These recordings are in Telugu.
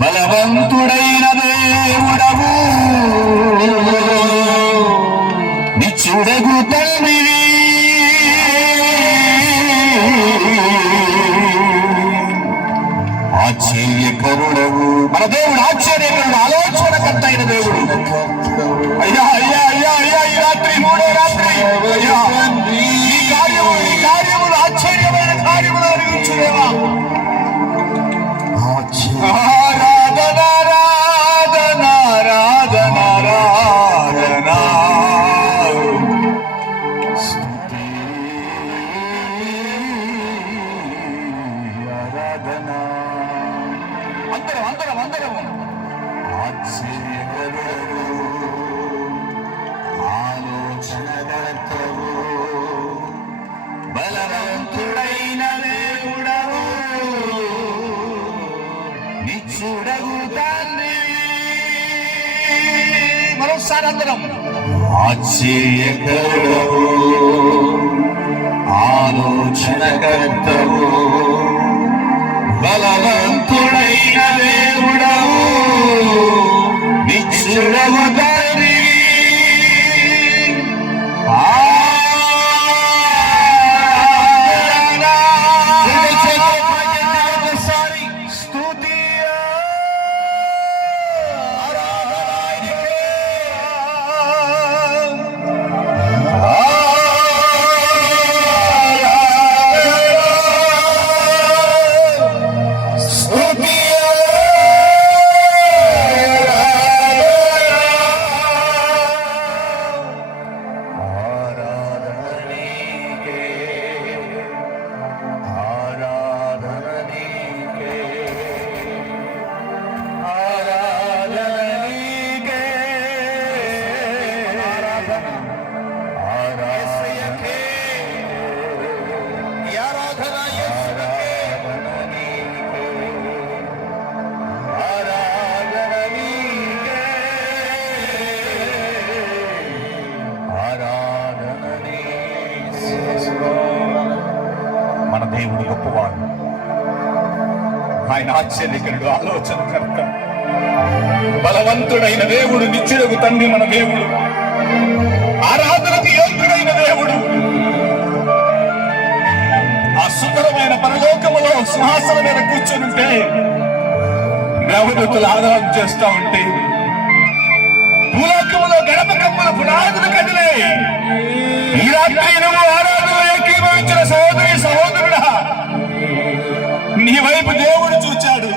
బలవంతుడైన దేవుడవు నిచ్చుడగు తండ్రివి ఆశ్చర్యకరుడవు మన దేవుడు ఆశ్చర్యకరుడు ఆలోచనకర్త అయిన దేవుడు అయ్యా అయ్యా అయ్యా అయ్యా ఈ రాత్రి మూడో రాత్రి అయ్యా ఈ కార్యములు ఆశ్చర్యమైన కార్యములు అనిపించుదేవా ఆరాధన ఆరాధన ఆరాధన ఆరాధన స్తుతి ఆరాధన అందరం ఆశ్చర్యకరుడవు ఆలోచనకర్తవు బలవంతుడైన దేవుడవు నిచ్చుడగు తండ్రివి మరోసారి అందరం ఆశ్చర్యకరుడవు ఆలోచనకర్తవు బలవంతుడైన దేవుడవు నిచ్చుడగు తండ్రివి స్తుతి ఆయన ఆశ్చర్యకరుడు, ఆలోచనకర్త, బలవంతుడైన దేవుడు, నిత్యుడగు తండ్రి మన దేవుడు, ఆరాధనకు యోగ్యుడైన దేవుడు. ఆ సుందరమైన పరలోకములో సింహాసనం మీద కూర్చొనుంటే దేవదూతలు ఆరాధన చేస్తా ఉంటే భూలోకములో గడప కప్పుల పునాదులు కదిలే. ఈ రాత్రి నువ్వు ఆరాధనలో ఏకీభవించిన సహోదరి సహోదరుడా, నీ వైపు దేవుడు చూచాడు.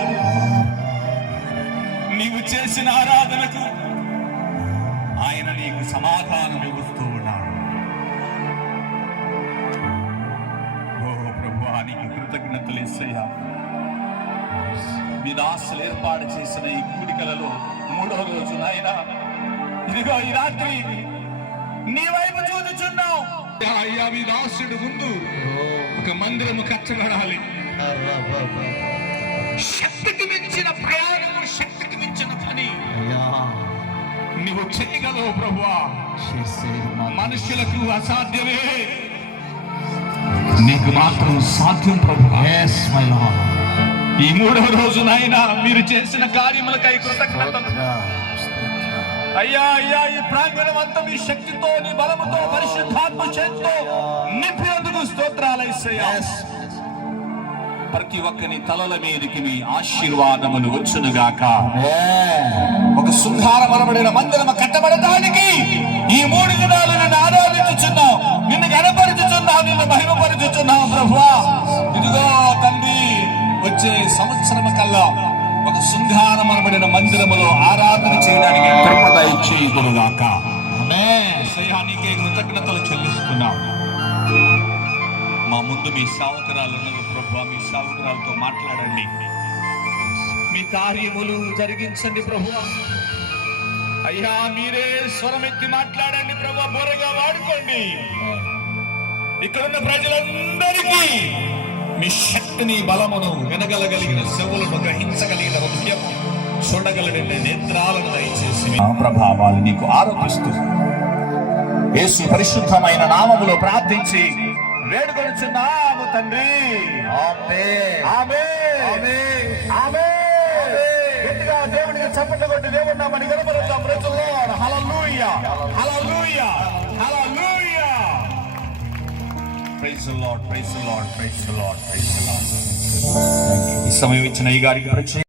నీవు చేసిన ఆరాధనకు ఆయన నీకు సమాధానం ఇస్తూ ఉన్నాడు. ఓ ప్రభువా, నీకు కృతజ్ఞతలు యేసయ్యా. మీ దాసులు ఏర్పాటు చేసిన ఈ కూడికలలో 3వ రోజు నాయనా, ఇదిగో ఈ రాత్రి నీ వైపు చూచుచున్నావు. అయ్యా, మీ దాసుడు ముందు ఒక మందిరము కట్టబడాలి. శక్తికి మించిన ప్రయాణము, శక్తికి మించిన పని నీవు చేయగలవు ప్రభువా. మనుషులకు అసాధ్యమే, నీకు మాత్రం సాధ్యం ప్రభువా. ఈ 3వ రోజు నాయనా, మీరు చేసిన కార్యములకై కృతజ్ఞతలు. అయ్యా అయ్యా, ఈ ప్రాంగణం అంతా మీ శక్తితో, నీ బలముతో, పరిశుద్ధాత్మ చేతితో నింపినందుకు స్తోత్రాలు యేసయ్యా. ప్రతి ఒక్కని తలల మీదకి మీ ఆశీర్వాదములు వచ్చునుగాక. ఒక శృంగారమనబడిన మందిరము కట్టబడటానికి ఈ 3 దినాలు నిన్ను ఆరాధించుచున్నాం, నిన్ను గణపరుచుచున్నాం, నిన్ను మహిమపరుచుచున్నాం ప్రభువా. ఇదిగో తండ్రి, వచ్చే సంవత్సరం కల్లా ఒక శృంగారమనబడిన మందిరములో ఆరాధన చేయడానికి కృప దయచేయుదురుగాక. నీకే కృతజ్ఞతలు చెల్లిస్తున్నాం. మా ముందు మీ సేవకురాలు ఉన్నది ప్రభువా, మీ సేవకురాలతో మాట్లాడండి, మీ కార్యములు జరిగించండి ప్రభువా. అయ్యా, మీరే స్వరమెత్తి మాట్లాడండి ప్రభువా, బోరగా వాడుకోండి. ఇక్కడున్న ప్రజలందరికీ మీ శక్తిని, బలమును, వినగలగలిగిన చెవులను, గ్రహించగలిగిన హృదయము, చూడగలిగిన నేత్రాలను దయచేసి ప్రభావాలు నీకు ఆరోపిస్తూ యేసు పరిశుద్ధమైన నామములో ప్రార్థించి వేడుకొనుచున్నాము తండ్రి. ఆమేన్, ఆమేన్, ఆమేన్, ఆమేన్. గట్టిగా దేవునికి చప్పట్లు కొట్టి దేవుని నామమును గణపరుద్దాం. Praise the lord. Hallelujah, hallelujah, hallelujah. Praise the lord, praise the lord, praise the lord, praise the lord. ఈ సమయం ఇచ్చిన ఈ గారికి